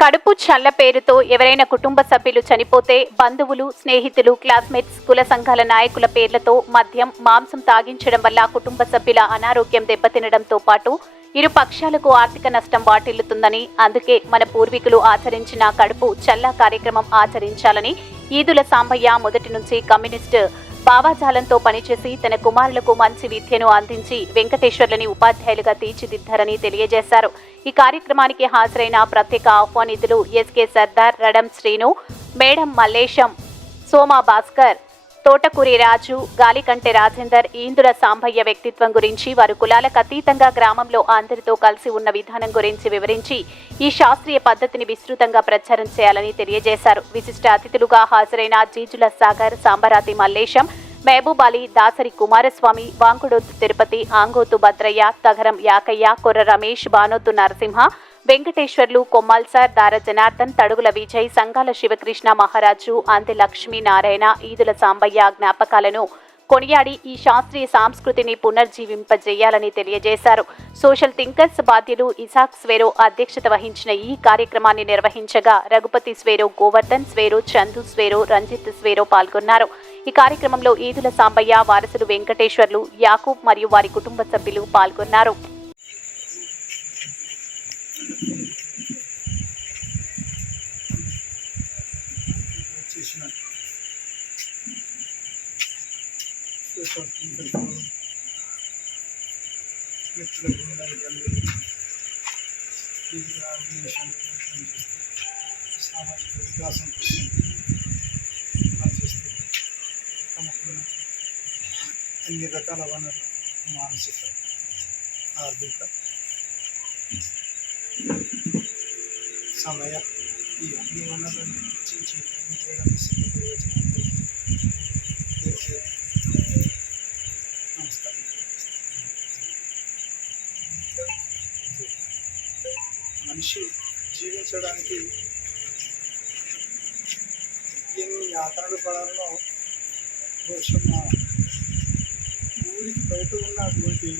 కడుపు చల్ల పేరుతో ఎవరైనా కుటుంబ సభ్యులు చనిపోతే బంధువులు స్నేహితులు క్లాస్మేట్స్ కుల సంఘాల నాయకుల పేర్లతో మద్యం మాంసం తాగించడం వల్ల కుటుంబ సభ్యుల అనారోగ్యం దెబ్బతినడంతో పాటు ఇరు పక్షాలకు ఆర్థిక నష్టం వాటిల్లుతుందని అందుకే మన పూర్వీకులు ఆచరించిన కడుపు చల్ల కార్యక్రమం ఆచరించాలని ఈదుల సాంబయ్య మొదటి నుంచి కమ్యూనిస్టు భావాజాలంతో పనిచేసి తన కుమారులకు మంచి విద్యను అందించి వెంకటేశ్వర్లని ఉపాధ్యాయులుగా తీర్చిదిద్దారని తెలియజేశారు. ఈ కార్యక్రమానికి హాజరైన ప్రత్యేక ఆహ్వానితులు ఎస్కే సర్దార్ రడం శ్రీను మేడం మల్లేశం సోమా భాస్కర్ తోటకూరి రాజు గాలికంటె రాజేందర్ ఈందుల సాంభయ్య వ్యక్తిత్వం గురించి వారు కులాలకు అతీతంగా గ్రామంలో అందరితో కలిసి ఉన్న విధానం గురించి వివరించి ఈ శాస్త్రీయ పద్ధతిని విస్తృతంగా ప్రచారం చేయాలని తెలియజేశారు. విశిష్ట అతిథులుగా హాజరైన జీజుల సాగర్ సాంబరాతి మల్లేశం మహబూబ్ అలీ దాసరి కుమారస్వామి వాంకుడోతు తిరుపతి ఆంగోతు భద్రయ్య తగరం యాకయ్య కొర్ర రమేష్ బానోతు నరసింహ వెంకటేశ్వర్లు కొమ్మాల్సార్ దార జనార్దన్ తడుగుల విజయ్ సంఘాల శివకృష్ణ మహారాజు అంతె లక్ష్మీ నారాయణ ఈదుల సాంబయ్య జ్ఞాపకాలను కొనియాడి ఈ శాస్త్రీయ సాంస్కృతిని పునర్జీవింపజేయాలని తెలియజేశారు. సోషల్ థింకర్స్ బాధ్యులు ఇసాక్ స్వేరో అధ్యక్షత వహించిన ఈ కార్యక్రమాన్ని నిర్వహించగా రఘుపతి స్వేరో గోవర్ధన్ స్వేరో చందు స్వేరో రంజిత్ స్వేరో పాల్గొన్నారు. ఈ కార్యక్రమంలో ఈదుల సాంబయ్య వారసులు వెంకటేశ్వర్లు యాకూబ్ మరియు వారి కుటుంబ సభ్యులు పాల్గొన్నారు చేసిన సోషల్ థింకర్స్ మిత్రులకు అందరికీ వివిధ ఆర్గనైజేషన్లు పనిచేస్తూ సామాజిక వికాసం కోసం పనిచేస్తూ తమకున్న అన్ని రకాల వనరులు మానసిక ఆర్థిక సమయ. ఈ అన్ని వనరులను వెచ్చించి పని చేయడానికి సిద్ధపడి వచ్చిన నమస్కారం మనిషి జీవించడానికి ఎన్ని యాత్రలు పడాలో కోసం మా ఊరికి బయట ఉన్న అటువంటి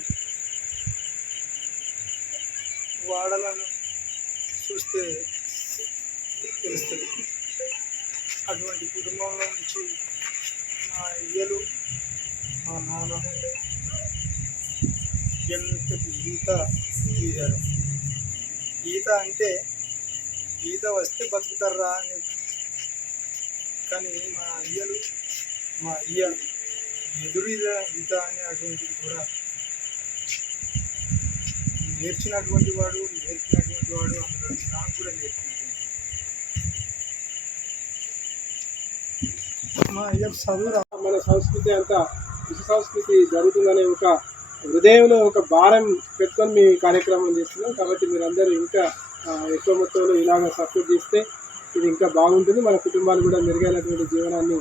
వాడలను చూస్తే తెలుస్తుంది. అటువంటి కుటుంబంలో నుంచి మా అయ్యలు మా నాన్న ఎంతటి ఈత ఈదారు ఈత అంటే ఈత వస్తే బతుకుతారా అని. కానీ మా అయ్యలు మా అయ్య ఎదురు ఈత ఈత అనే అటువంటిది కూడా నేర్చినటువంటి వాడు నేర్పినటువంటి వాడు అందులో నాకు కూడా మా చదువు మన సంస్కృతి అంతా విశ్వ సంస్కృతి జరుగుతుందనే ఒక హృదయంలో ఒక భారం పెట్టుకొని మీ కార్యక్రమం చేస్తున్నాం. కాబట్టి మీరందరూ ఇంకా ఎక్కువ మొత్తంలో ఇలాగ సపోర్ట్ చేస్తే ఇది ఇంకా బాగుంటుంది. మన కుటుంబాలు కూడా మెరుగైనటువంటి జీవనాన్ని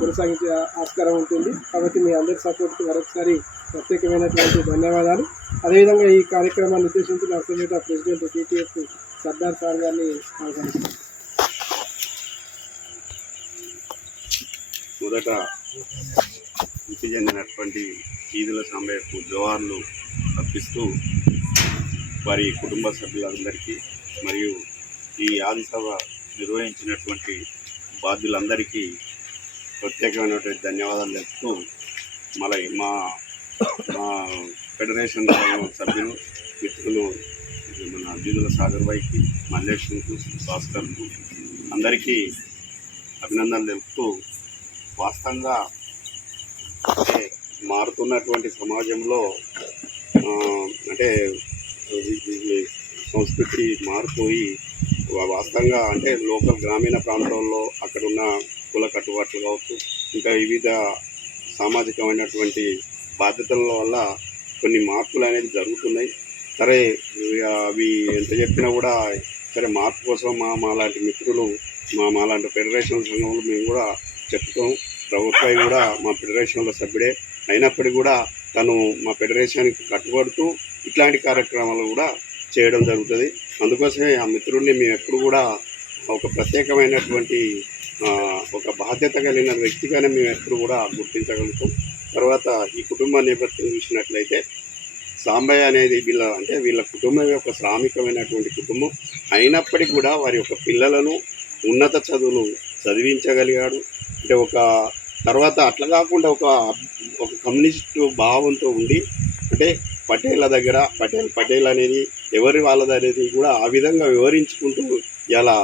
కొనసాగించే ఆస్కారం ఉంటుంది. కాబట్టి మీ అందరి సపోర్ట్కి మరొకసారి ప్రత్యేకమైనటువంటి ధన్యవాదాలు. అదేవిధంగా ఈ కార్యక్రమాన్ని ఉద్దేశించి Narsampet president TTF Sardar sir గారిని మొదట మృతి చెందినటువంటి ఈదుల సాంబయ్యకు జవార్లు అర్పిస్తూ వారి కుటుంబ సభ్యులందరికీ మరియు ఈ ఆది సభ నిర్వహించినటువంటి బాధ్యులందరికీ ప్రత్యేకమైనటువంటి ధన్యవాదాలు తెలుపుతూ మళ్ళీ మా మా ఫెడరేషన్ సభ్యులు మిత్రులు మన అర్జునుల సాగర్ బాయికి మల్లేష్కు భాస్కర్కు అందరికీ అభినందనలు తెలుపుతూ వాస్తవంగా అంటే మారుతున్నటువంటి సమాజంలో అంటే సంస్కృతి మారిపోయి వాస్తవంగా అంటే లోకల్ గ్రామీణ ప్రాంతాల్లో అక్కడ ఉన్న కుల కట్టుబాట్లు కావచ్చు ఇంకా వివిధ సామాజికమైనటువంటి బాధ్యతల వల్ల కొన్ని మార్పులు అనేది జరుగుతున్నాయి. సరే అవి ఎంత చెప్పినా కూడా సరే మార్పు కోసం మా మాలాంటి మిత్రులు మా మాలాంటి ఫెడరేషన్ సంఘంలో మేము కూడా చెప్తాం ప్రభుత్వం కూడా మా ఫెడరేషన్లో సభ్యుడే. అయినప్పటికీ కూడా తను మా ఫెడరేషన్కి కట్టుబడుతూ ఇట్లాంటి కార్యక్రమాలు కూడా చేయడం జరుగుతుంది. అందుకోసమే ఆ మిత్రుడిని మేము ఎప్పుడు కూడా ఒక ప్రత్యేకమైనటువంటి ఒక బాధ్యత కలిగిన వ్యక్తిగానే మేము ఎప్పుడు కూడా గుర్తించగలుగుతాం. తర్వాత ఈ కుటుంబ నేపథ్యం చూసినట్లయితే సాంబయ్య అనేది వీళ్ళ అంటే వీళ్ళ కుటుంబం యొక్క శ్రామికమైనటువంటి కుటుంబం. అయినప్పటికీ కూడా వారి యొక్క పిల్లలను ఉన్నత చదువులు చదివించగలిగాడు. అంటే ఒక తర్వాత అట్లా కాకుండా ఒక ఒక కమ్యూనిస్టు భావంతో ఉండి అంటే పటేళ్ళ దగ్గర పటేల్ పటేల్ అనేది ఎవరి వాళ్ళది అనేది కూడా ఆ విధంగా వివరించుకుంటూ ఇలా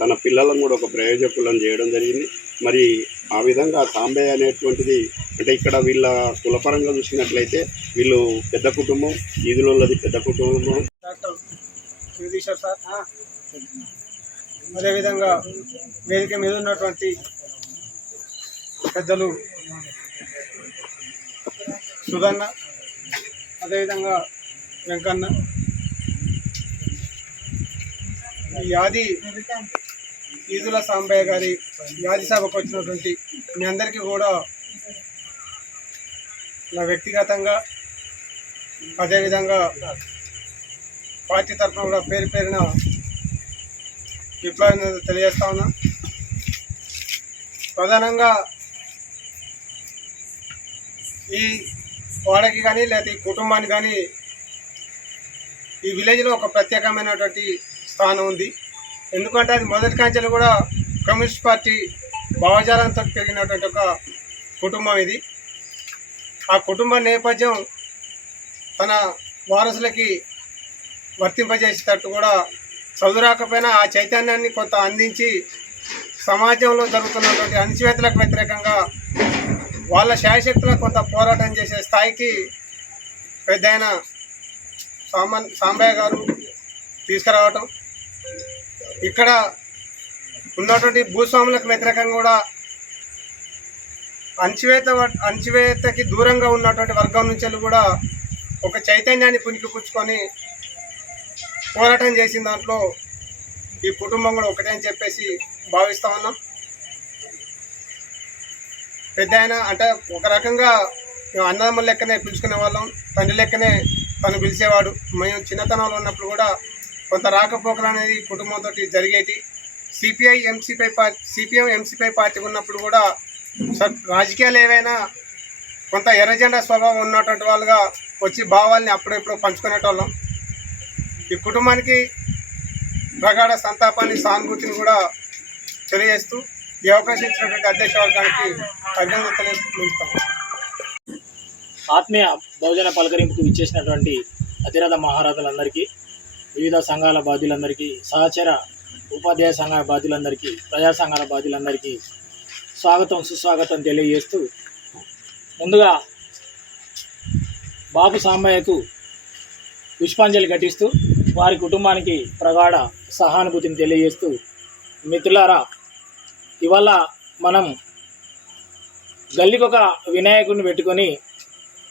తన పిల్లలను కూడా ఒక ప్రయోజకులను చేయడం జరిగింది. మరి ఆ విధంగా తాంబే అనేటువంటిది అంటే ఇక్కడ వీళ్ళ కులపరంగా చూసినట్లయితే వీళ్ళు పెద్ద కుటుంబం ఈదులది పెద్ద కుటుంబం. Doctor sir. అదేవిధంగా వేదిక మీద ఉన్నటువంటి పెద్దలు సుధన్న అదేవిధంగా వెంకన్న. ఈ ఆది ఈదుల సాంబయ్య గారి రాజ్యసభకు సభకు వచ్చినటువంటి మీ అందరికీ కూడా నా వ్యక్తిగతంగా అదేవిధంగా పార్టీ తరఫున కూడా పేరు పేరున విప్లవం తెలియజేస్తా ఉన్నా. ప్రధానంగా ఈ వాడకి కానీ లేకపోతే ఈ కుటుంబానికి కానీ ఈ విలేజ్లో ఒక ప్రత్యేకమైనటువంటి స్థానం ఉంది. ఎందుకంటే అది మొదటి కాంచెలు కూడా కమ్యూనిస్ట్ పార్టీ భావజాలంతో పెరిగినటువంటి ఒక కుటుంబం ఇది. ఆ కుటుంబ నేపథ్యం తన వారసులకి వర్తింపజేసేటట్టు కూడా చదువు రాకపోయినా ఆ చైతన్యాన్ని కొంత అందించి సమాజంలో జరుగుతున్నటువంటి అణచివేతలకు వ్యతిరేకంగా వాళ్ళ శాయశక్తులకు కొంత పోరాటం చేసే స్థాయికి పెద్ద ఆయన సామాన్ సాంబయ్య గారు తీసుకురావటం ఇక్కడ ఉన్నటువంటి భూస్వాములకు వ్యతిరేకంగా కూడా అణచివేత అణచివేతకి దూరంగా ఉన్నటువంటి వర్గం నుంచి కూడా ఒక చైతన్యాన్ని పుణికిపుచ్చుకొని పోరాటం చేసిన దాంట్లో ఈ కుటుంబం కూడా ఒకటే అని చెప్పేసి భావిస్తా ఉన్నాం. పెద్ద ఆయన అంటే ఒక రకంగా మేము అన్నదమ్ముల లెక్కనే పిలుచుకునే వాళ్ళం. తండ్రి లెక్కనే తను పిలిచేవాడు. మేము చిన్నతనంలో ఉన్నప్పుడు కూడా కొంత రాకపోకలు అనేది కుటుంబంతో జరిగేటి. సిపిఐ ఎంసీపై పార్టీ సిపిఎం ఎంసీపై పార్టీ ఉన్నప్పుడు కూడా రాజకీయాలు ఏవైనా కొంత ఎర్రజెండా స్వభావం ఉన్నటువంటి వాళ్ళుగా వచ్చి భావాల్ని అప్పుడెప్పుడు పంచుకునేటోళ్ళం. ఈ కుటుంబానికి ప్రగాఢ సంతాపాన్ని సానుభూతిని కూడా తెలియజేస్తూ ఈ అవకాశం ఇచ్చినటువంటి అధ్యక్ష వర్గానికి అభినందన తెలియజేస్తాం ఆత్మీయ బహుజన పలకరింపుకు ఇచ్చేసినటువంటి అతిరథ మహారాజులందరికీ వివిధ సంఘాల బాధ్యులందరికీ సహచర ఉపాధ్యాయ సంఘాల బాధ్యులందరికీ ప్రజా సంఘాల బాధ్యులందరికీ స్వాగతం సుస్వాగతం తెలియజేస్తూ ముందుగా బాబు సాంబయ్యకు పుష్పాంజలి ఘటిస్తూ వారి కుటుంబానికి ప్రగాఢ సహానుభూతిని తెలియజేస్తూ మిత్రులారా ఇవాళ మనం గల్లికొక వినాయకుడిని పెట్టుకొని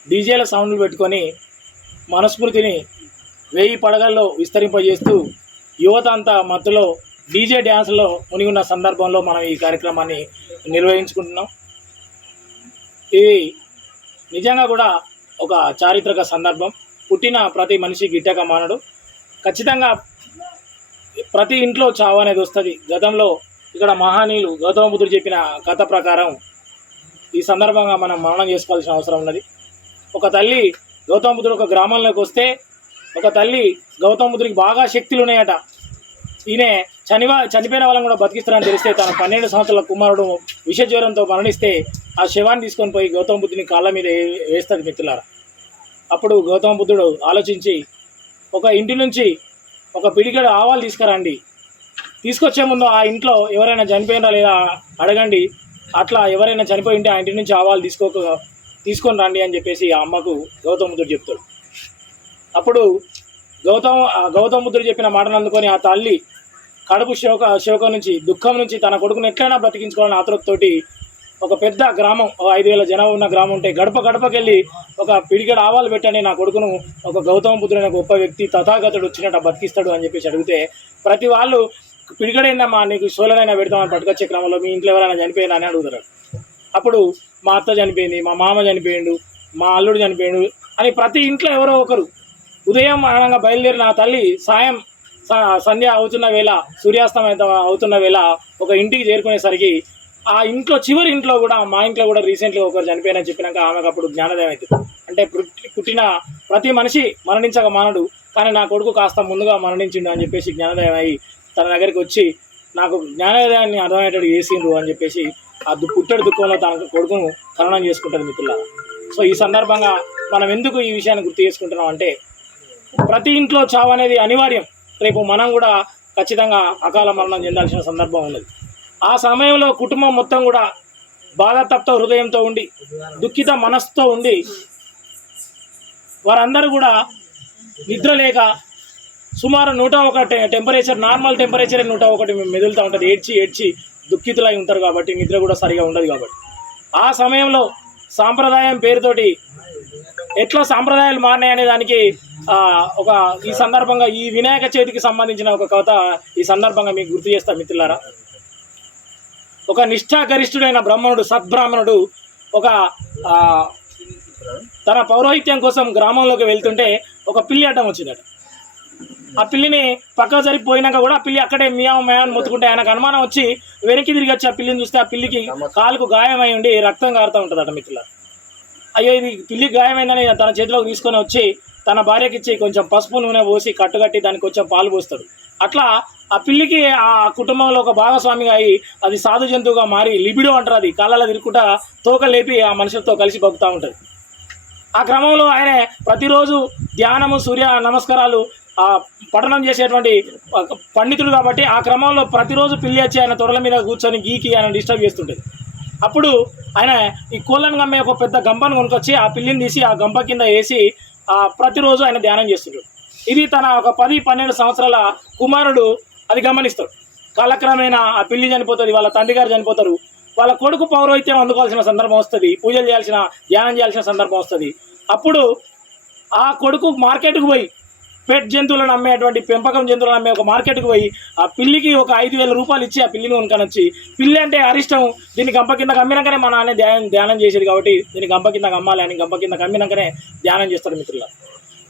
డీజేల సౌండ్లు పెట్టుకొని మనస్ఫూర్తిని వెయ్యి పడగల్లో విస్తరింపజేస్తూ యువత అంతా మత్తులో డీజే డ్యాన్స్లో మునిగి ఉన్న సందర్భంలో మనం ఈ కార్యక్రమాన్ని నిర్వహించుకుంటున్నాం. ఇది నిజంగా కూడా ఒక చారిత్రక సందర్భం. పుట్టిన ప్రతి మనిషి గిట్టక మానడు. ఖచ్చితంగా ప్రతి ఇంట్లో చావు అనేది వస్తుంది. గతంలో ఇక్కడ మహానీయులు గౌతమ బుద్ధుడు చెప్పిన కథ ప్రకారం ఈ సందర్భంగా మనం మరణం చేసుకోవాల్సిన అవసరం ఉన్నది. ఒక తల్లి గౌతమ బుద్ధుడు ఒక గ్రామంలోకి వస్తే ఒక తల్లి గౌతమ బుద్ధుడికి బాగా శక్తులు ఉన్నాయట. ఈయన చనివా చనిపోయిన వాళ్ళని కూడా బతికిస్తారని తెలిస్తే తన పన్నెండు సంవత్సరాల కుమారుడు విష జ్వరంతో మరణిస్తే ఆ శవాన్ని తీసుకొని పోయి గౌతమ బుద్ధుని కాళ్ళ మీద వే- వేస్తాడు మిత్రులారా అప్పుడు గౌతమ బుద్ధుడు ఆలోచించి ఒక ఇంటి నుంచి ఒక పిడికెడు ఆవాలు తీసుకురండి. తీసుకొచ్చే ముందు ఆ ఇంట్లో ఎవరైనా చనిపోయినా లేదా అడగండి. అట్లా ఎవరైనా చనిపోయి ఉంటే ఆ ఇంటి నుంచి ఆవాలు తీసుకోక తీసుకొని రండి అని చెప్పేసి ఆ అమ్మకు గౌతమ బుద్ధుడు చెప్తాడు. అప్పుడు గౌతమ గౌతమ బుద్ధుడు చెప్పిన మాటను అందుకొని ఆ తల్లి కడుపు శోక శోకం నుంచి దుఃఖం నుంచి తన కొడుకును ఎట్లయినా బ్రతికించుకోవాలని ఆతృతతోటి ఒక పెద్ద గ్రామం ఒక ఐదు వేల జనాభా ఉన్న గ్రామం ఉంటే గడప గడపకెళ్ళి ఒక పిడిగడ ఆవాలు పెట్టండి నా కొడుకును ఒక గౌతమ బుద్ధుడైన గొప్ప వ్యక్తి తథాగతుడు వచ్చినట్టు బతికిస్తాడు అని చెప్పేసి అడిగితే ప్రతి వాళ్ళు పిడికడైందమ్మా నీకు సోలనైనా పెడతామని పట్టుకొచ్చే క్రమంలో మీ ఇంట్లో ఎవరైనా చనిపోయినా అని అడుగుతారు. అప్పుడు మా అత్త చనిపోయింది మా మామ చనిపోయిండు మా అల్లుడు చనిపోయిండు అని ప్రతి ఇంట్లో ఎవరో ఒకరు ఉదయం అనగా బయలుదేరిన ఆ తల్లి సాయం స- సంధ్య అవుతున్న వేళ సూర్యాస్తమయం అవుతున్న వేళ ఒక ఇంటికి చేరుకునేసరికి ఆ ఇంట్లో చివరి ఇంట్లో కూడా మా ఇంట్లో కూడా రీసెంట్గా ఒకరు చనిపోయినని చెప్పినాక ఆమెకు అప్పుడు జ్ఞానోదయం అవుతుంది అంటే పుట్టి- పుట్టిన ప్రతి మనిషి మరణించక మానడు కానీ నా కొడుకు కాస్త ముందుగా మరణించిండు అని చెప్పేసి జ్ఞానోదయం అయ్యి తన దగ్గరికి వచ్చి నాకు జ్ఞానోదయాన్ని అర్థమయ్యేటట్టు చేసిండ్రు అని చెప్పేసి ఆ దు పుట్టడి దుఃఖంలో తన కొడుకును ఖననం చేసుకుంటుంది మిత్రులారా. సో ఈ సందర్భంగా మనం ఎందుకు ఈ విషయాన్ని గుర్తు చేసుకుంటున్నాం అంటే ప్రతి ఇంట్లో చావు అనేది అనివార్యం. రేపు మనం కూడా ఖచ్చితంగా అకాల మరణం చెందాల్సిన సందర్భం ఉన్నది. ఆ సమయంలో కుటుంబం మొత్తం కూడా బాధాతప్త హృదయంతో ఉండి దుఃఖిత మనస్సుతో ఉండి వారందరూ కూడా నిద్ర లేక సుమారు నూట ఒక టెంపరేచర్ నార్మల్ టెంపరేచర్ నూట ఒకటి మెదులుతూ ఉంటుంది. ఏడ్చి ఏడ్చి దుఃఖితులై ఉంటారు కాబట్టి నిద్ర కూడా సరిగా ఉండదు కాబట్టి. ఆ సమయంలో సాంప్రదాయం పేరుతోటి ఎట్లా సాంప్రదాయాలు మారినాయనే దానికి ఒక ఈ సందర్భంగా ఈ వినాయక చవితికి సంబంధించిన ఒక కథ ఈ సందర్భంగా మీకు గుర్తు చేస్తా మిత్రులారా. ఒక నిష్ఠాగరిష్ఠుడైన బ్రాహ్మణుడు సద్బ్రాహ్మణుడు ఒక తన పౌరోహిత్యం కోసం గ్రామంలోకి వెళ్తుంటే ఒక పిల్లి అడ్డం వచ్చిందట. ఆ పిల్లిని పక్క జరిగిపోయినాక కూడా ఆ పిల్లి అక్కడే మియావు మయాన్ని మొత్తుకుంటే ఆయనకు అనుమానం వచ్చి వెనక్కి తిరిగి వచ్చి ఆ పిల్లిని చూస్తే ఆ పిల్లికి కాలుకు గాయమై ఉండి రక్తం కారుతూ ఉంటుందట మిత్రుల అయ్యో ఇది పిల్లికి గాయమైందని తన చేతిలోకి తీసుకొని వచ్చి తన భార్యకిచ్చి కొంచెం పసుపు నూనె పోసి కట్టుకట్టి దానికి కొంచెం పాలు పోస్తాడు. అట్లా ఆ పిల్లికి ఆ కుటుంబంలో ఒక భాగస్వామిగా అయి అది సాధు జంతువుగా మారి లిబిడో అంటారు అది. కాళ్ళలో తిరుగుకుంటా తోక లేపి ఆ మనుషులతో కలిసి బతుకుతూ ఉంటుంది. ఆ క్రమంలో ఆయన ప్రతిరోజు ధ్యానము సూర్య నమస్కారాలు ఆ పఠనం చేసేటువంటి పండితుడు కాబట్టి ఆ క్రమంలో ప్రతిరోజు పిల్లి వచ్చి ఆయన తొరల మీద కూర్చొని గీకి ఆయన డిస్టర్బ్ చేస్తుంటుంది. అప్పుడు ఆయన ఈ కోళ్ళను గమ్మే ఒక పెద్ద గంపను కొనుకొచ్చి ఆ పిల్లిని తీసి ఆ గంప కింద వేసి ప్రతిరోజు ఆయన ధ్యానం చేస్తుంటాడు. ఇది తన ఒక పది పన్నెండు సంవత్సరాల కుమారుడు అది గమనిస్తాడు. కాలక్రమేణా ఆ పిల్లి చనిపోతుంది వాళ్ళ తండ్రి గారు చనిపోతారు. వాళ్ళ కొడుకు పౌరోహిత్యం అందుకోవాల్సిన సందర్భం వస్తుంది పూజలు చేయాల్సిన ధ్యానం చేయాల్సిన సందర్భం వస్తుంది. అప్పుడు ఆ కొడుకు మార్కెట్కు పోయి పెట్ జంతువులను అమ్మేటువంటి పెంపకం జంతువులను అమ్మే ఒక మార్కెట్కి పోయి ఆ పిల్లికి ఒక ఐదు వేల రూపాయలు ఇచ్చి ఆ పిల్లిని కొనుక్కొనొచ్చి పిల్లి అంటే అరిష్టం దీన్ని గంప కింద కమ్మినాకనే మా నాన్న ధ్యానం ధ్యానం చేసేది కాబట్టి దీన్ని గంప కింద కమ్మాలి అని గంప కింద కమ్మినాకనే ధ్యానం చేస్తాడు మిత్రుల.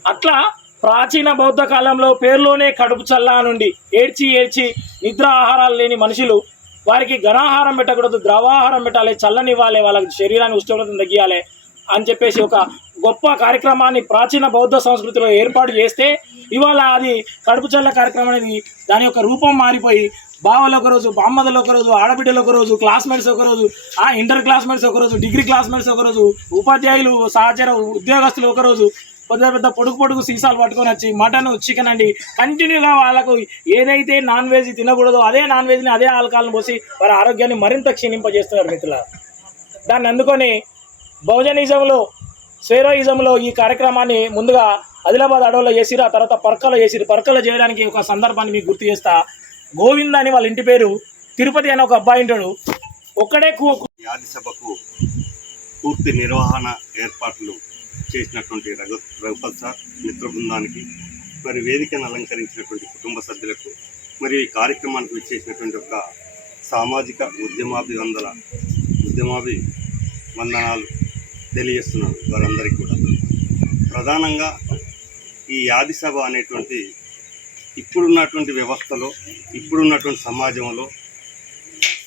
అట్లా ప్రాచీన బౌద్ధ కాలంలో పేరులోనే కడుపు చల్లా నుండి ఏడ్చి ఏడ్చి నిద్ర ఆహారాలు లేని మనుషులు వారికి ఘనాహారం పెట్టకూడదు ద్రవాహారం పెట్టాలి చల్లనివ్వాలి వాళ్ళకి శరీరాన్ని ఉష్ణోగ్రతను తగ్గియాలి అని చెప్పేసి ఒక గొప్ప కార్యక్రమాన్ని ప్రాచీన బౌద్ధ సంస్కృతిలో ఏర్పాటు చేస్తే ఇవాళ అది కడుపు చల్ల కార్యక్రమం అనేది దాని యొక్క రూపం మారిపోయి బావలు ఒకరోజు బామ్మదలు ఒకరోజు ఆడబిడ్డలు ఒక రోజు క్లాస్మేట్స్ ఒకరోజు ఆ ఇంటర్ క్లాస్మేట్స్ ఒకరోజు డిగ్రీ క్లాస్మేట్స్ ఒకరోజు ఉపాధ్యాయులు సహచర ఉద్యోగస్తులు ఒక రోజు పెద్ద పెద్ద పొడుగు పొడుగు సీసాలు పట్టుకొని వచ్చి మటన్ చికెన్ అండి. కంటిన్యూగా వాళ్ళకు ఏదైతే నాన్ వెజ్ తినకూడదో అదే నాన్ వెజ్ని అదే ఆల్కహాల్ని పోసి వారి ఆరోగ్యాన్ని మరింత క్షీణింపజేస్తున్నారు మిత్రుల దాన్ని అందుకొని బహుజనిజంలో స్వేరోయిజంలో ఈ కార్యక్రమాన్ని ముందుగా ఆదిలాబాద్ అడవులో చేసిరు ఆ తర్వాత పర్కలో చేసిరు పర్కలో చేయడానికి ఒక సందర్భాన్ని మీకు గుర్తు చేస్తా. గోవింద్ అని వాళ్ళ ఇంటి పేరు తిరుపతి అనే ఒక అబ్బాయి ఉంటాడు. ఒక్కడే కు ఆది సభకు పూర్తి నిర్వహణ ఏర్పాట్లు చేసినటువంటి రఘు రఘుపతి సార్ మిత్ర బృందానికి మరి వేదికను అలంకరించినటువంటి కుటుంబ సభ్యులకు మరి ఈ కార్యక్రమానికి విచ్చేసినటువంటి ఒక సామాజిక ఉద్యమాభివందల ఉద్యమాభి వందనాలు తెలియజేస్తున్నాను వారందరికీ కూడా. ప్రధానంగా ఈ యాది సభ అనేటువంటి ఇప్పుడున్నటువంటి వ్యవస్థలో ఇప్పుడున్నటువంటి సమాజంలో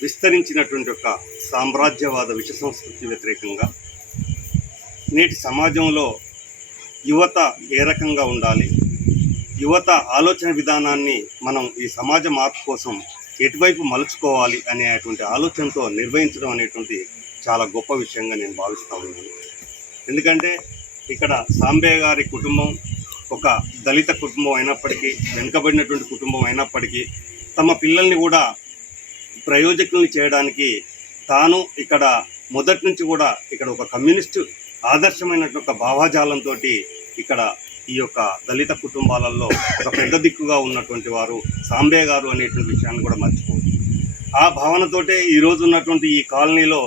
విస్తరించినటువంటి ఒక సామ్రాజ్యవాద విష సంస్కృతి వ్యతిరేకంగా నేటి సమాజంలో యువత ఏ రకంగా ఉండాలి యువత ఆలోచన విధానాన్ని మనం ఈ సమాజ మార్పు కోసం ఎటువైపు మలుచుకోవాలి అనేటువంటి ఆలోచనతో నిర్వహించడం అనేటువంటి చాలా గొప్ప విషయంగా నేను భావిస్తూ ఉన్నాను. ఎందుకంటే ఇక్కడ సాంబే గారి కుటుంబం ఒక దళిత కుటుంబం అయినప్పటికీ వెనుకబడినటువంటి కుటుంబం అయినప్పటికీ తమ పిల్లల్ని కూడా ప్రయోజకుల్ని చేయడానికి తాను ఇక్కడ మొదటి నుంచి కూడా ఇక్కడ ఒక కమ్యూనిస్టు ఆదర్శమైనటువంటి ఒక భావాజాలంతో ఇక్కడ ఈ యొక్క దళిత కుటుంబాలలో ఒక పెద్ద దిక్కుగా ఉన్నటువంటి వారు సాంబే గారు అనేటువంటి విషయాన్ని కూడా మర్చిపోతుంది ఆ భావనతోటే ఈరోజు ఉన్నటువంటి ఈ కాలనీలో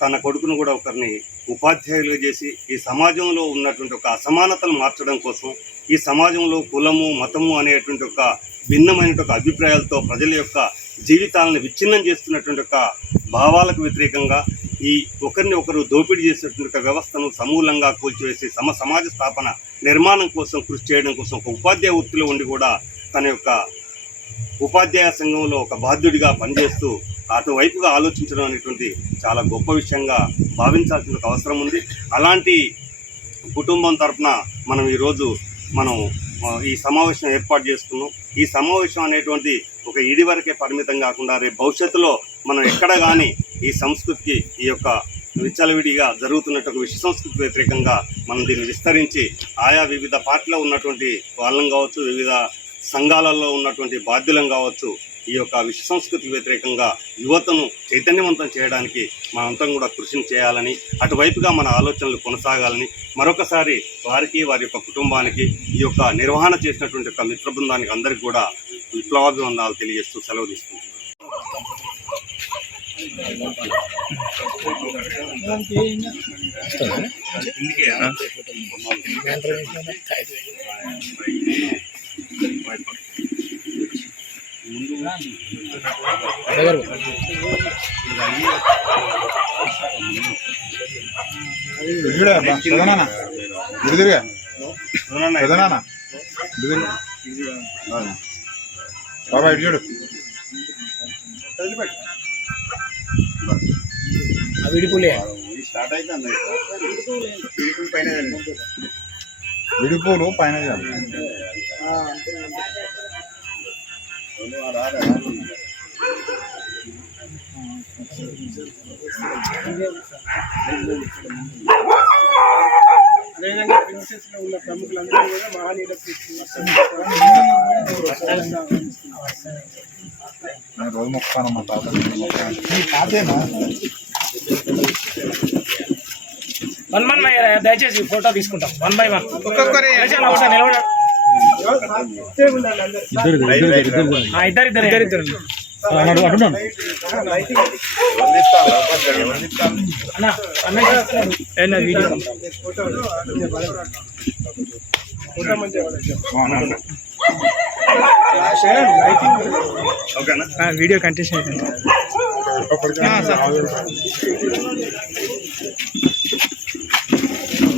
తన కొడుకును కూడా ఒకరిని ఉపాధ్యాయులుగా చేసి ఈ సమాజంలో ఉన్నటువంటి ఒక అసమానతను మార్చడం కోసం ఈ సమాజంలో కులము మతము అనేటువంటి ఒక భిన్నమైన ఒక అభిప్రాయాలతో ప్రజల యొక్క జీవితాలను విచ్ఛిన్నం చేస్తున్నటువంటి ఒక భావాలకు వ్యతిరేకంగా ఈ ఒకరిని ఒకరు దోపిడీ చేసేటువంటి ఒక వ్యవస్థను సమూలంగా కూల్చివేసి సమ సమాజ స్థాపన నిర్మాణం కోసం కృషి చేయడం కోసం ఒక ఉపాధ్యాయ వృత్తిలో ఉండి కూడా తన యొక్క ఉపాధ్యాయ సంఘంలో ఒక బాధ్యుడిగా పనిచేస్తూ అటువైపుగా ఆలోచించడం అనేటువంటి చాలా గొప్ప విషయంగా భావించాల్సిన అవసరం ఉంది. అలాంటి కుటుంబం తరఫున మనం ఈరోజు మనం ఈ సమావేశం ఏర్పాటు చేసుకున్నాం. ఈ సమావేశం అనేటువంటి ఒక ఇడి వరకే పరిమితం కాకుండా రేపు భవిష్యత్తులో మనం ఎక్కడ కానీ ఈ సంస్కృతికి ఈ యొక్క విచ్చలవిడిగా జరుగుతున్నట్టు ఒక విశ్వ సంస్కృతి వ్యతిరేకంగా మనం దీన్ని విస్తరించి ఆయా వివిధ పార్టీలో ఉన్నటువంటి వాళ్ళం కావచ్చు వివిధ సంఘాలలో ఉన్నటువంటి బాధ్యులం కావచ్చు ఈ యొక్క విశ్వ సంస్కృతికి వ్యతిరేకంగా యువతను చైతన్యవంతం చేయడానికి మనంతా కూడా కృషిని చేయాలని అటువైపుగా మన ఆలోచనలు కొనసాగాలని మరొకసారి వారికి వారి యొక్క కుటుంబానికి ఈ యొక్క నిర్వహణ చేసినటువంటి యొక్క మిత్ర బృందానికి అందరికీ కూడా విప్లవాభివందనాలు తెలియజేస్తూ సెలవు తీసుకుంటున్నాను బాబా ఇటు చూడు ఆ విడిపులే స్టార్ట్ అయితే పైన విడిపూలు పైన అదేవిధంగా ప్రిన్సెస్లో ఉన్న ప్రముఖులందరూ కూడా మహనీయులకు రోజు మొక్కుతాను మా తాత. నీ తాతేనా వన్ వన్ బై దయచేసి ఫోటో తీసుకుంటాం. One by one. ఒక్కొక్కరే నిలబడ ఆ, ఇద్దరు ఇద్దరు. ఇద్దరు అన్న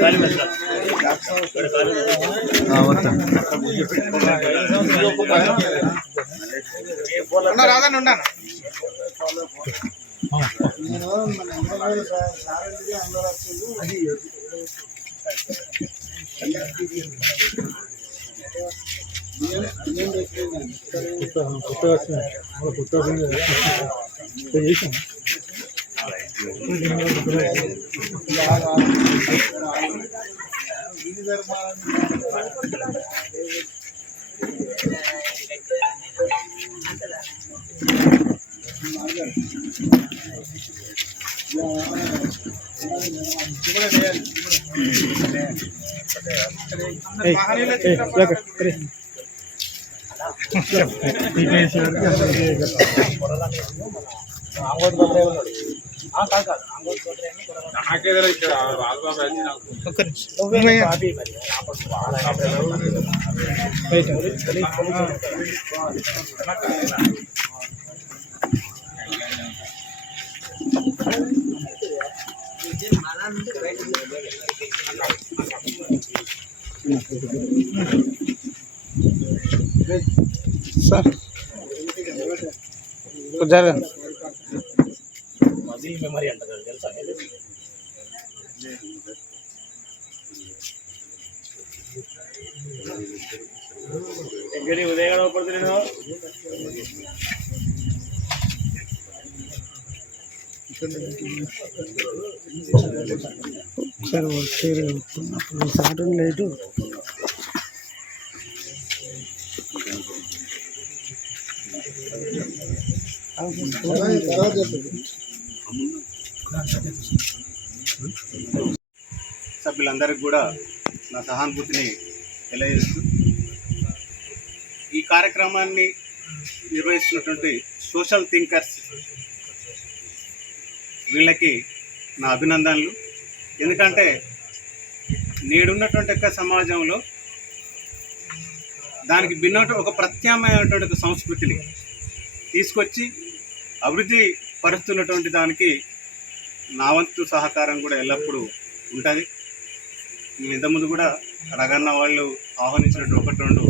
వీడియో ఫోటో మంచిగా పడచ్చు. ఓకేనా వీడియో కంటిన్యూ అవుతుంది మీరిద్దరు వీళ్ళు ఒకసారి జంట తెలియదు రాదని ఉన్నాను మజిల్ మెమరీ అంటారు తెలుసా? ఎక్కడి ఉదయం సభ్యులందరికీ కూడా నా సహానుభూతిని తెలియజేస్తూ ఈ కార్యక్రమాన్ని నిర్వహిస్తున్నటువంటి సోషల్ థింకర్స్ వీళ్ళకి నా అభినందనలు. ఎందుకంటే నేడున్నటువంటి యొక్క సమాజంలో దానికి భిన్న ఒక ప్రత్యామ్నాయమైనటువంటి సంస్కృతిని తీసుకొచ్చి అభివృద్ధి పరుస్తున్నటువంటి దానికి నా వంతు సహకారం కూడా ఎల్లప్పుడూ ఉంటుంది. నేను ఇంతకుముందు కూడా రగన్న వాళ్ళు ఆహ్వానించినట్టు ఒకటి రెండు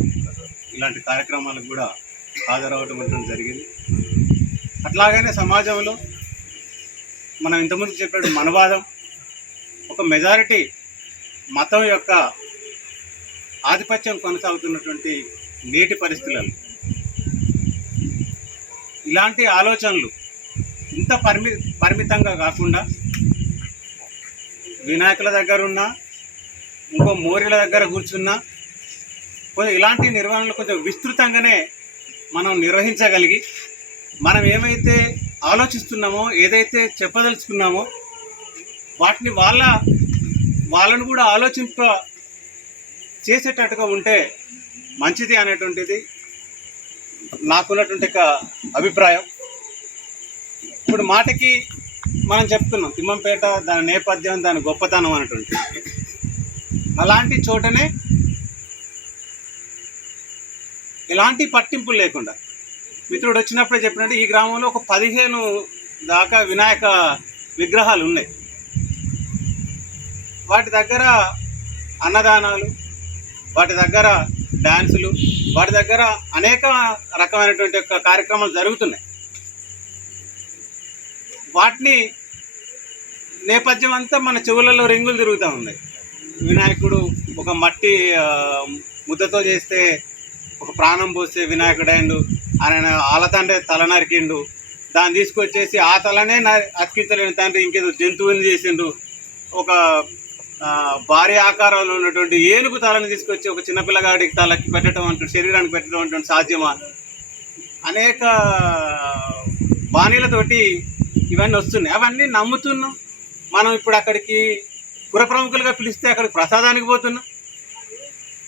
ఇలాంటి కార్యక్రమాలకు కూడా హాజరవటం అనేది జరిగింది. అట్లాగనే సమాజంలో మనం ఇంతకుముందు చెప్పినట్టు మనవాదం ఒక మెజారిటీ మతం యొక్క ఆధిపత్యం కొనసాగుతున్నటువంటి నేటి పరిస్థితులలో ఇలాంటి ఆలోచనలు ఇంత పరిమి పరిమితంగా కాకుండా వినాయకుల దగ్గర ఉన్న ఇంకో మోరీల దగ్గర కూర్చున్నా కొంచెం ఇలాంటి నిర్వహణలు కొంచెం విస్తృతంగానే మనం నిర్వహించగలిగి మనం ఏమైతే ఆలోచిస్తున్నామో ఏదైతే చెప్పదలుచుకున్నామో వాటిని వాళ్ళ వాళ్ళను కూడా ఆలోచింప చేసేటట్టుగా ఉంటే మంచిది అనేటువంటిది నాకున్నటువంటి ఒక అభిప్రాయం. ఇప్పుడు మాటకి మనం చెప్తున్నాం తిమ్మంపేట దాని నేపథ్యం దాని గొప్పతనం అనేటువంటి అలాంటి చోటనే ఎలాంటి పట్టింపులు లేకుండా. మిత్రుడు వచ్చినప్పుడే చెప్పినట్టు ఈ గ్రామంలో ఒక పదిహేను దాకా వినాయక విగ్రహాలు ఉన్నాయి. వాటి దగ్గర అన్నదానాలు వాటి దగ్గర డ్యాన్సులు వాటి దగ్గర అనేక రకమైనటువంటి యొక్క కార్యక్రమాలు జరుగుతున్నాయి. వాటిని నేపథ్యం అంతా మన చెవులలో రింగులు తిరుగుతూ ఉన్నాయి. వినాయకుడు ఒక మట్టి ముద్దతో చేస్తే ఒక ప్రాణం పోస్తే వినాయకుడు అయిండు ఆయన ఆలతండే తల నరికిండు దాన్ని తీసుకొచ్చేసి ఆ తలనే అతికించలేని తండ్రి ఇంకేదో జంతువుని చేసిండు. ఒక భారీ ఆకారంలో ఉన్నటువంటి ఏనుగు తలని తీసుకొచ్చి ఒక చిన్నపిల్లగాడికి తలకి పెట్టడం అంటూ శరీరానికి పెట్టడం అంటూ సాధ్యమా? అనేక బాణీలతోటి ఇవన్నీ వస్తున్నాయి. అవన్నీ నమ్ముతున్నాం. మనం ఇప్పుడు అక్కడికి పురప్రముఖులుగా పిలిస్తే అక్కడికి ప్రసాదానికి పోతున్నాం.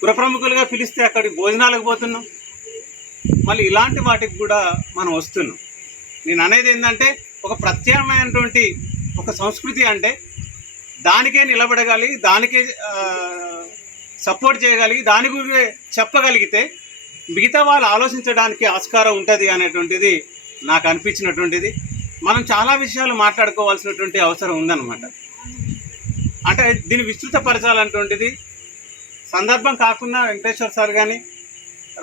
పురప్రముఖులుగా పిలిస్తే అక్కడికి భోజనాలకు పోతున్నాం. మళ్ళీ ఇలాంటి వాటికి కూడా మనం వస్తున్నాం. నేను అనేది ఏంటంటే ఒక ప్రత్యామ్నాయమైనటువంటి ఒక సంస్కృతి అంటే దానికే నిలబడగలిగి దానికే సపోర్ట్ చేయగలిగి దాని గురించి చెప్పగలిగితే మిగతా వాళ్ళు ఆలోచించడానికి ఆస్కారం ఉంటుంది అనేటువంటిది నాకు అనిపించినటువంటిది. మనం చాలా విషయాలు మాట్లాడుకోవాల్సినటువంటి అవసరం ఉందన్నమాట. అంటే దీన్ని విస్తృతపరచాలంటువంటిది సందర్భం కాకుండా వెంకటేశ్వర సార్ కానీ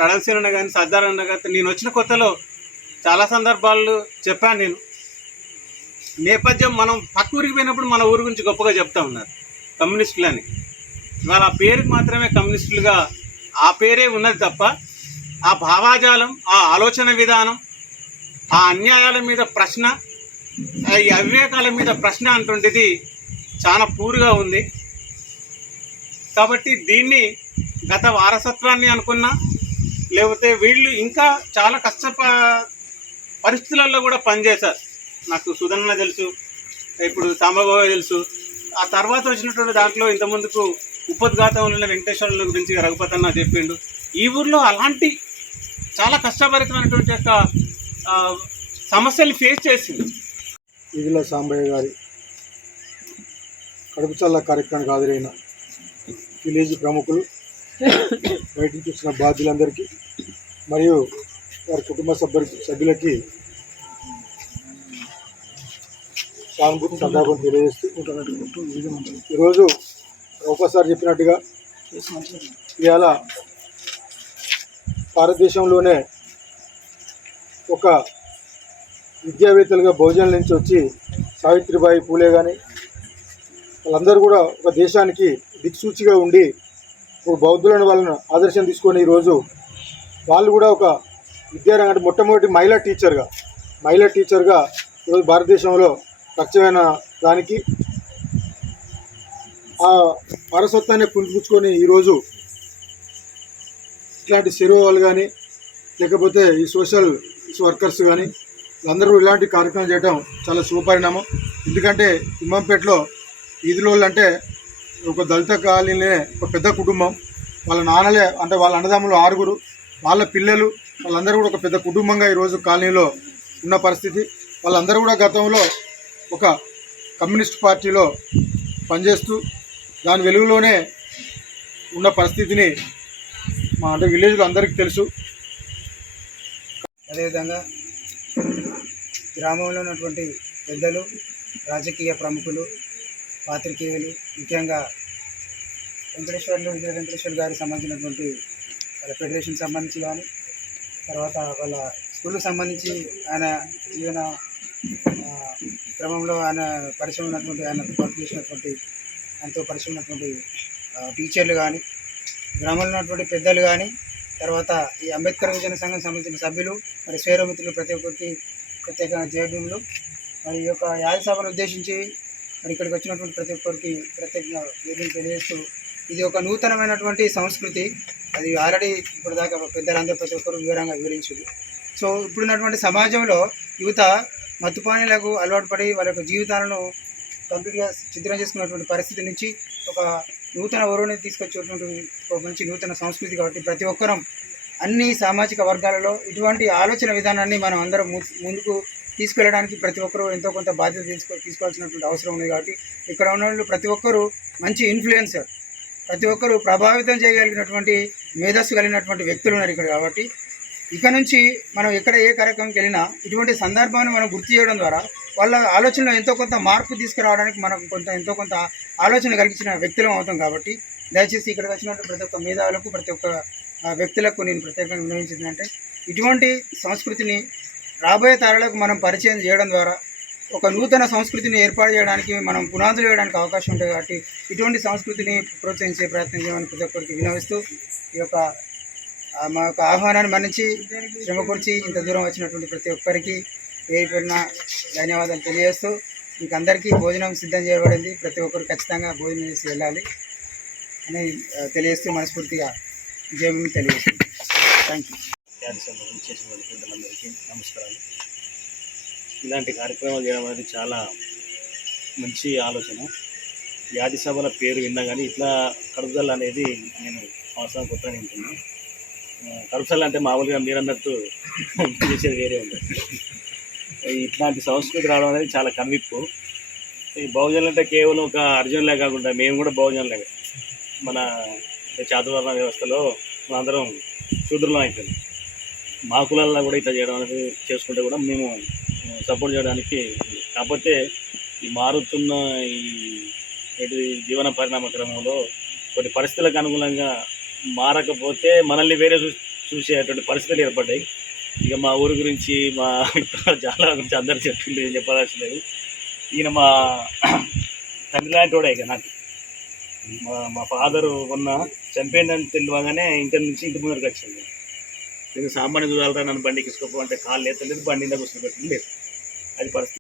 రణసీన కానీ సర్దార్ అన్న కానీ నేను వచ్చిన కొత్తలో చాలా సందర్భాలు చెప్పాను నేను. నేపథ్యం మనం పక్క ఊరికి పోయినప్పుడు మన ఊరి గురించి గొప్పగా చెప్తా ఉన్నారు కమ్యూనిస్టులని. ఇవాళ ఆ పేరుకి మాత్రమే కమ్యూనిస్టులుగా ఆ పేరే ఉన్నది తప్ప ఆ భావాజాలం ఆ ఆలోచన విధానం ఆ అన్యాయాల మీద ప్రశ్న ఈ అవివేకాల మీద ప్రశ్న అంటుంటిది చాలా పూర్గా ఉంది. కాబట్టి దీన్ని గత వారసత్వాన్ని అనుకున్నా లేకపోతే వీళ్ళు ఇంకా చాలా కష్ట పరిస్థితులలో కూడా పనిచేశారు. నాకు సుధన్న తెలుసు ఇప్పుడు సాంబబాబు తెలుసు. ఆ తర్వాత వచ్చినటువంటి దాంట్లో ఇంతకుముందుకు ఉపద్ఘాతంలో ఉన్న వెంకటేశ్వరుల గురించి రఘుపతి అన్న చెప్పిండు. ఈ ఊర్లో అలాంటి చాలా కష్టభరితమైనటువంటి యొక్క సమస్యలు ఫేస్ చేసింది. ఈదుల సాంబయ్య గారి కడుపు చల్ల కార్యక్రమానికి హాజరైన విలేజ్ ప్రముఖులు బయట నుంచి వచ్చిన బాధ్యులందరికీ మరియు వారి కుటుంబ సభ్యుల సభ్యులకి సానుభూతి సందర్భం తెలియజేస్తూ ఈరోజు ఒకసారి చెప్పినట్టుగా ఇవాళ భారతదేశంలోనే ఒక విద్యావేత్తలుగా బహుజనుల నుంచి వచ్చి సావిత్రిబాయి పూలే కానీ వాళ్ళందరూ కూడా ఒక దేశానికి దిక్సూచిగా ఉండి ఒక బౌద్ధులను వాళ్ళను ఆదర్శం తీసుకొని ఈరోజు వాళ్ళు కూడా ఒక విద్యారంగం అంటే మొట్టమొదటి మహిళా టీచర్గా మహిళా టీచర్గా ఈరోజు భారతదేశంలో పరిచయమైన దానికి ఆ వారసత్వాన్ని పుంజుకుని ఈరోజు ఇట్లాంటి చెరువు వాళ్ళు కానీ లేకపోతే ఈ సోషల్ వర్కర్స్ కానీ అందరూ ఇలాంటి కార్యక్రమం చేయడం చాలా శుభపరిణామం. ఎందుకంటే ఇమ్మంపేటలో ఈదులో అంటే ఒక దళిత కాలనీలే ఒక పెద్ద కుటుంబం. వాళ్ళ నాన్నలే అంటే వాళ్ళ అన్నదమ్ములు ఆరుగురు వాళ్ళ పిల్లలు వాళ్ళందరూ కూడా ఒక పెద్ద కుటుంబంగా ఈరోజు కాలనీలో ఉన్న పరిస్థితి. వాళ్ళందరూ కూడా గతంలో ఒక కమ్యూనిస్ట్ పార్టీలో పనిచేస్తూ దాని వెలుగులోనే ఉన్న పరిస్థితిని మా అంటే విలేజ్లో అందరికీ తెలుసు. అదేవిధంగా గ్రామంలో ఉన్నటువంటి పెద్దలు రాజకీయ ప్రముఖులు పాత్రికేయులు ముఖ్యంగా వెంకటేశ్వర్లు విజయ వెంకటేశ్వర్ గారికి సంబంధించినటువంటి వాళ్ళ ఫెడరేషన్ సంబంధించి కానీ తర్వాత వాళ్ళ స్కూల్కి సంబంధించి ఆయన జీవన క్రమంలో ఆయన పరిచయం ఉన్నటువంటి ఆయన వర్క్ చేసినటువంటి ఆయనతో పరిచయం ఉన్నటువంటి టీచర్లు కానీ గ్రామంలో ఉన్నటువంటి పెద్దలు కానీ తర్వాత ఈ అంబేద్కర్ విజయన సంఘం సంబంధించిన సభ్యులు మరి స్వేరమిత్రులు ప్రతి ఒక్కరికి ప్రత్యేక జయభీములు మరి ఈ యొక్క యాదసభను ఉద్దేశించి మరి ఇక్కడికి వచ్చినటువంటి ప్రతి ఒక్కరికి ప్రత్యేకంగా జయభీములు తెలియజేస్తూ ఇది ఒక నూతనమైనటువంటి సంస్కృతి. అది ఆల్రెడీ ఇప్పటిదాకా పెద్దలందరూ ప్రతి ఒక్కరు వివరంగా వివరించారు. సో ఇప్పుడున్నటువంటి సమాజంలో యువత మత్తుపానీలకు అలవాటు పడి వాళ్ళ యొక్క జీవితాలను కంప్లీట్గా చిత్రం చేసుకున్నటువంటి పరిస్థితి నుంచి ఒక నూతన ఒరవని తీసుకొచ్చేటువంటి ఒక మంచి నూతన సంస్కృతి కాబట్టి ప్రతి ఒక్కరం అన్ని సామాజిక వర్గాలలో ఇటువంటి ఆలోచన విధానాన్ని మనం అందరం ముందుకు తీసుకెళ్ళడానికి ప్రతి ఒక్కరూ ఎంతో కొంత బాధ్యత తీసుకో తీసుకోవాల్సినటువంటి అవసరం ఉంది కాబట్టి ఇక్కడ ఉన్న వాళ్ళు ప్రతి ఒక్కరూ మంచి ఇన్ఫ్లుయెన్సర్. ప్రతి ఒక్కరూ ప్రభావితం చేయగలిగినటువంటి మేధస్సు కలిగినటువంటి వ్యక్తులు ఉన్నారు ఇక్కడ కాబట్టి ఇక నుంచి మనం ఎక్కడ ఏ కార్యక్రమంకి వెళ్ళినా ఇటువంటి సందర్భాన్ని మనం గుర్తు చేయడం ద్వారా వాళ్ళ ఆలోచనలో ఎంతో కొంత మార్పు తీసుకురావడానికి మనం కొంత ఎంతో కొంత ఆలోచన కలిగించిన వ్యక్తులం అవుతాం కాబట్టి దయచేసి ఇక్కడికి వచ్చినటువంటి ప్రతి ఒక్క మేధావులకు ప్రతి ఒక్క వ్యక్తులకు నేను ప్రత్యేకంగా వినియోగించింది అంటే ఇటువంటి సంస్కృతిని రాబోయే తరాలకు మనం పరిచయం చేయడం ద్వారా ఒక నూతన సంస్కృతిని ఏర్పాటు చేయడానికి మనం పునాదులు వేయడానికి అవకాశం ఉంటుంది కాబట్టి ఇటువంటి సంస్కృతిని ప్రోత్సహించే ప్రయత్నం చేయమని ప్రతి ఒక్కరికి వినవిస్తూ ఈ యొక్క మా యొక్క ఆహ్వానాన్ని మన్నించి శ్రమకూర్చి ఇంత దూరం వచ్చినటువంటి ప్రతి ఒక్కరికి పేరు పేరున ధన్యవాదాలు తెలియజేస్తూ మీకు అందరికీ భోజనం సిద్ధం చేయబడింది. ప్రతి ఒక్కరు ఖచ్చితంగా భోజనం చేసి వెళ్ళాలి అని తెలియజేస్తూ మనస్ఫూర్తిగా జయభూమి తెలియజేస్తుంది. థ్యాంక్ యూ జాతి చేసిన వాళ్ళ పెద్దలందరికీ నమస్కారాలు ఇలాంటి కార్యక్రమాలు చేయడం అనేది చాలా మంచి ఆలోచన. జాతి సభల పేరు విన్నా కానీ ఇట్లా కడుపుదల అనేది నేను అవసరం కొత్తగా వింటున్నా. కడుపుదల అంటే మామూలుగా మీరు అన్నట్టు చేసేది వేరే ఉంది ఇట్లాంటి సంస్కృతి రావడం అనేది చాలా కనువిప్పు. ఈ బహుజనులు అంటే కేవలం ఒక అర్జునులే కాకుండా మేము కూడా బహుజనులే మన చాతువర్ణ వ్యవస్థలో మనందరం శూద్రులం అయిపోయింది మా కులాల్లో కూడా ఇట్లా చేయడం అనేది చేసుకుంటే కూడా మేము సపోర్ట్ చేయడానికి కాకపోతే ఈ మారుతున్న ఈ జీవన పరిణామ క్రమంలో కొన్ని పరిస్థితులకు అనుగుణంగా మారకపోతే మనల్ని వేరే చూ చూసేటువంటి పరిస్థితులు ఏర్పడ్డాయి. ఇక మా ఊరి గురించి మా చాలా గురించి అందరు చెప్పింది చెప్పాల్సిన లేదు. ఈయన మా తండ్రి లాంటి వాడే ఇక నాకు. మా మా ఫాదరు ఉన్న చనిపోయిందని తెలియగానే ఇంటి నుంచి ఇంటి ముందరకు వచ్చింది. నేను సామాన్య చూడాలరా నన్ను బండికి ఇసుకోపో అంటే కాళ్ళు లేతలేదు బండి మీద కూర్చోబెట్టలేదు అది పరిస్థితి.